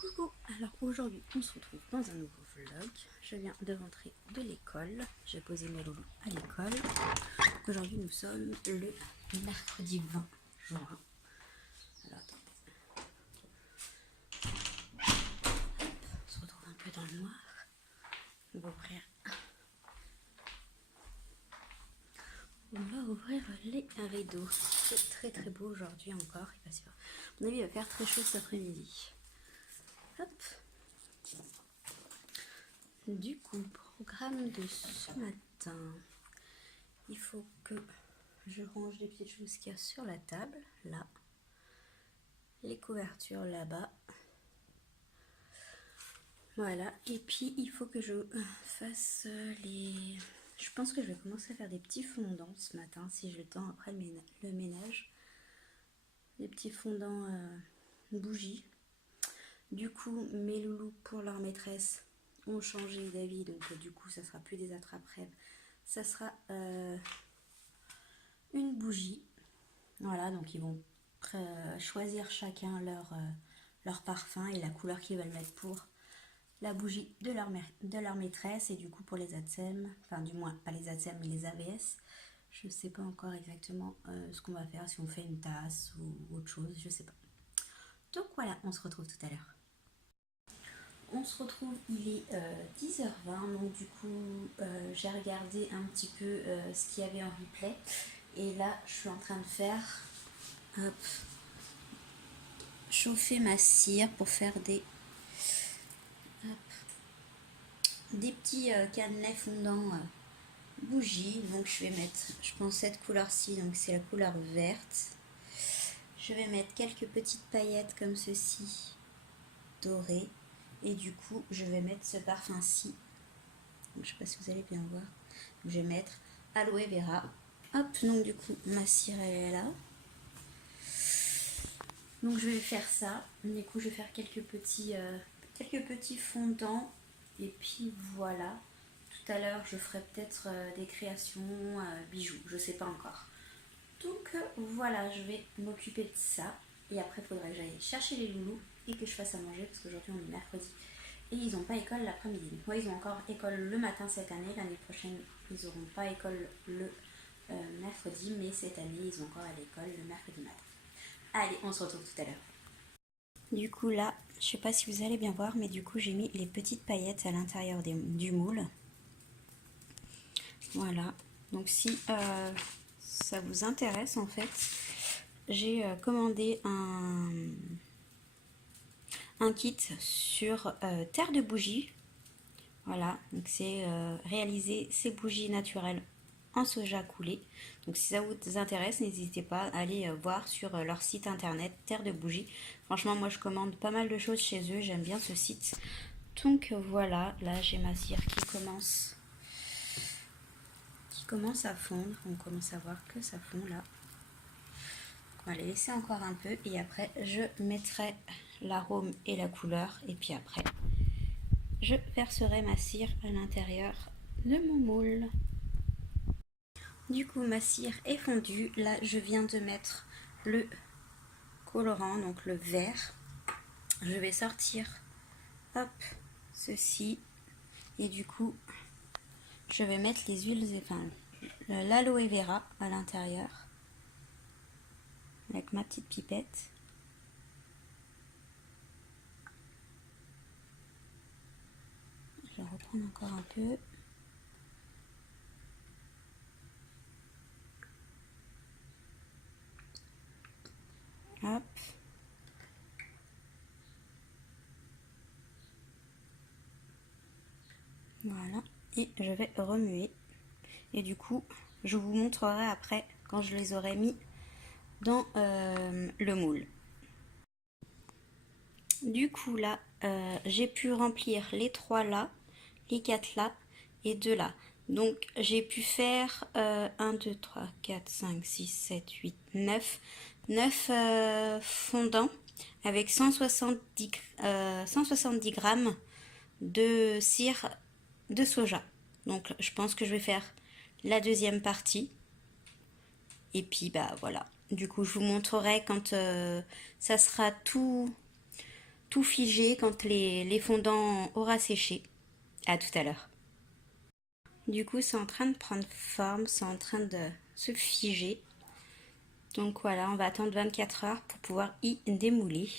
Coucou, alors aujourd'hui on se retrouve dans un nouveau vlog. Je viens de rentrer de l'école, j'ai posé mes loulous à l'école. Aujourd'hui nous sommes le mercredi 20 juin. Alors attendez, on se retrouve un peu dans le noir. On va ouvrir les rideaux. C'est très très beau aujourd'hui encore. À mon avis il va faire très chaud cet après-midi. Hop. Du coup, programme de ce matin. Il faut que je range les petites choses qu'il y a sur la table, là. Les couvertures là-bas. Voilà. Et puis, il faut que je fasse les... Je pense que je vais commencer à faire des petits fondants ce matin, si j'ai le temps après le ménage. Des petits fondants bougies. Du coup, mes loulous pour leur maîtresse ont changé d'avis, donc du coup ça sera plus des attrape-rêves, ça sera une bougie. Voilà, donc ils vont choisir chacun leur parfum et la couleur qu'ils veulent mettre pour la bougie de leur maîtresse. Et du coup pour les ATSEM, enfin du moins pas les ATSEM mais les AVS, je sais pas encore exactement ce qu'on va faire, si on fait une tasse ou autre chose, je sais pas. Donc voilà, on se retrouve tout à l'heure. On se retrouve, il est 10h20, donc du coup j'ai regardé un petit peu ce qu'il y avait en replay. Et là je suis en train de faire chauffer ma cire pour faire des petits cannelés fondants bougies. Donc je vais mettre, je pense cette couleur-ci, donc c'est la couleur verte. Je vais mettre quelques petites paillettes comme ceci, dorées. Et du coup je vais mettre ce parfum-ci. Je ne sais pas si vous allez bien voir. Je vais mettre aloe vera. Hop, donc du coup ma cire elle est là. Donc je vais faire ça. Du coup je vais faire quelques petits fondants. Et puis voilà. Tout à l'heure je ferai peut-être des créations bijoux. Je ne sais pas encore. Donc voilà, je vais m'occuper de ça. Et après il faudrait que j'aille chercher les loulous et que je fasse à manger parce qu'aujourd'hui on est mercredi. Et ils n'ont pas école l'après-midi. Moi, ils ont encore école le matin cette année. L'année prochaine, ils n'auront pas école le mercredi. Mais cette année, ils ont encore à l'école le mercredi matin. Allez, on se retrouve tout à l'heure. Du coup, là, je ne sais pas si vous allez bien voir, mais du coup, j'ai mis les petites paillettes à l'intérieur du moule. Voilà. Donc, si ça vous intéresse, en fait, j'ai commandé un kit sur Terre de Bougies. Voilà, donc c'est réaliser ces bougies naturelles en soja coulé. Donc si ça vous intéresse, n'hésitez pas à aller voir sur leur site internet Terre de Bougies. Franchement, moi je commande pas mal de choses chez eux, j'aime bien ce site. Donc voilà, là j'ai ma cire qui commence à fondre. On commence à voir que ça fond là. On va les laisser encore un peu et après je mettrai l'arôme et la couleur et puis après je verserai ma cire à l'intérieur de mon moule. Du coup ma cire est fondue. Là je viens de mettre le colorant, donc le vert. Je vais sortir hop ceci et du coup je vais mettre les huiles, enfin l'aloe vera à l'intérieur avec ma petite pipette. Je vais reprendre encore un peu. Hop. Voilà. Et je vais remuer. Et du coup, je vous montrerai après quand je les aurai mis dans le moule. Du coup, là, j'ai pu remplir les 3 là, les 4 là et 2 là. Donc, j'ai pu faire 1, 2, 3, 4, 5, 6, 7, 8, 9 fondants avec 170 grammes de cire de soja. Donc, je pense que je vais faire la deuxième partie. Et puis, bah voilà. Du coup, je vous montrerai quand ça sera tout tout figé quand les fondants aura séché. À tout à l'heure. Du coup, c'est en train de prendre forme, c'est en train de se figer. Donc voilà, on va attendre 24 heures pour pouvoir y démouler.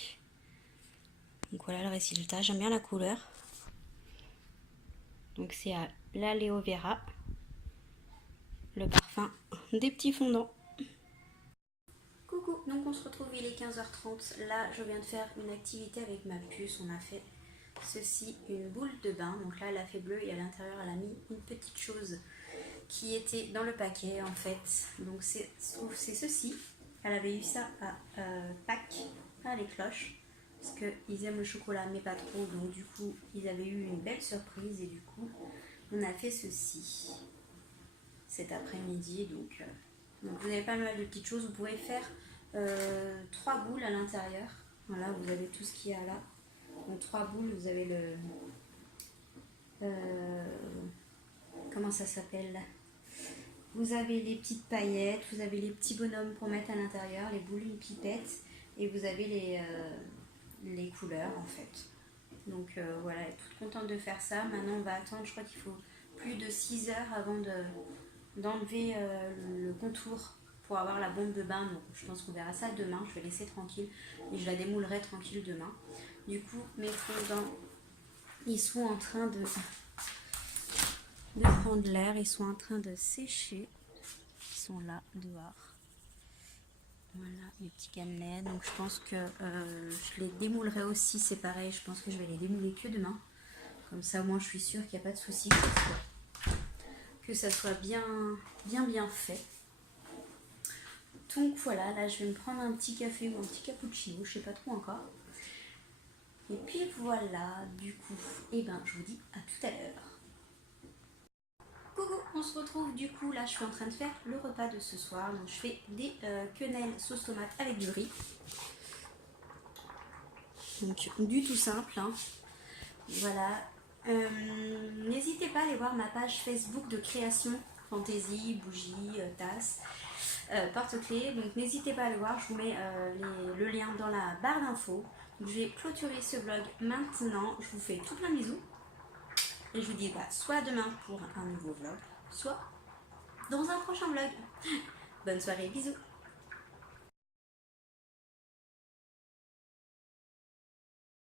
Donc voilà le résultat, j'aime bien la couleur. Donc c'est à l'aloe vera, le parfum des petits fondants. Coucou, donc on se retrouve, il est 15h30. Là, je viens de faire une activité avec ma puce. On a fait ceci, une boule de bain. Donc là, elle a fait bleu et à l'intérieur, elle a mis une petite chose qui était dans le paquet en fait. Donc c'est ceci. Elle avait eu ça à Pâques, à les cloches. Parce qu'ils aiment le chocolat, mais pas trop. Donc du coup, ils avaient eu une belle surprise. Et du coup, on a fait ceci cet après-midi. Donc vous avez pas mal de petites choses. Vous pouvez faire 3 boules à l'intérieur. Voilà, vous avez tout ce qu'il y a là. Donc 3 boules, vous avez le... comment ça s'appelle là? Vous avez les petites paillettes, vous avez les petits bonhommes pour mettre à l'intérieur, les boules, une pipette, et vous avez les couleurs en fait. Donc voilà, elle est toute contente de faire ça. Maintenant on va attendre, je crois qu'il faut plus de 6 heures avant d'enlever le contour pour avoir la bombe de bain. Donc je pense qu'on verra ça demain, je vais laisser tranquille et je la démoulerai tranquille demain. Du coup mes fondants, ils sont en train de prendre l'air, ils sont en train de sécher. Ils sont là dehors. Voilà mes petits cannelés. Donc je pense que je les démoulerai aussi, c'est pareil, je pense que je vais les démouler que demain. Comme ça, moi je suis sûre qu'il n'y a pas de souci, que ça soit bien fait. Donc voilà, là je vais me prendre un petit café ou un petit cappuccino, je sais pas trop encore. Et puis voilà, du coup, et ben je vous dis à tout à l'heure. Coucou, on se retrouve du coup, là je suis en train de faire le repas de ce soir. Donc je fais des quenelles sauce tomate avec du riz. Donc du tout simple, hein. Voilà. N'hésitez pas à aller voir ma page Facebook de création, fantaisie, bougies, tasses, porte-clés. Donc n'hésitez pas à le voir, je vous mets le lien dans la barre d'infos. Je vais clôturer ce vlog maintenant. Je vous fais tout plein de bisous. Et je vous dis soit demain pour un nouveau vlog, soit dans un prochain vlog. Bonne soirée, bisous.